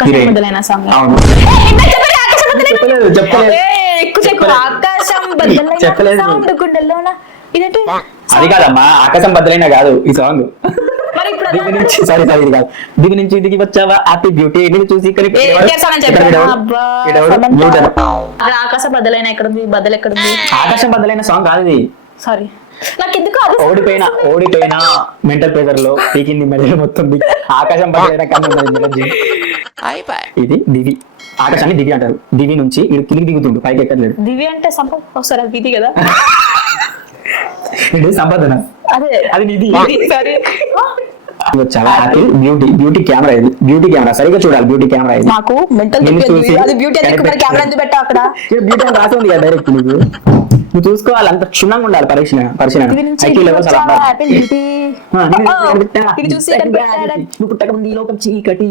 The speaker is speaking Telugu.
ఆకాశం బద్దలైన సాంగ్. అవును. చెప్పలేదు. ఆకాశం బద్దలైన సౌండ్ గుండెల్లోన. ఇదేంటి అది కాదమ్మా, ఆకాశం బద్దలైన కాదు ఈ సాంగ్. మరి ఇప్పుడు దిగి నుంచి సారీ ఇది కాదు. దిగి నుంచి దిగి వచ్చావా హ్యాపీ బ్యూటీ నేను చూసి ఆకాశం బద్దలైన ఎక్కడుంది, బద్దలు ఎక్కడుంది? ఆకాశం బద్దలైన సాంగ్ కాదు ఇది. సారీ నాకు ఎందుకు ఓడిపోయిన మెంటల్ ప్రెజర్ లో పీకింది మెడల్ మొత్తం ఆకాశం బద్దలైన కన్నా ఇది దివి. ఆకాశాన్ని దివి అంటారు. దివి నుంచి ఇడు కిందికి దిగుతుండు, పైకి ఎక్కట్లేదు. దివి అంటే సంపద ఒకసారి అది ఇది కదా. ఇది సంపాదన, అదే అది నిధి. సరే చాలా హ్యాపీ బ్యూటీ కెమెరా ఇది. బ్యూటీ కెమెరా సరిగ్గా చూడాలి. బ్యూటీ కెమెరా ఇది. నాకు మెంటల్ అది బ్యూటీ ఎందుకు కెమెరా ఎందుకు పెట్టావు అక్కడ? బ్యూటీ అని రాసి ఉంది కదా డైరెక్ట్. నువ్వు చూసుకోవాలి, అంత క్షుణ్ణంగా ఉండాలి. పరిశీలన ఐక్యూ లెవెల్స్ అలా చూసి నువ్వు పుట్టక ముందు ఈ లోకం చీకటి.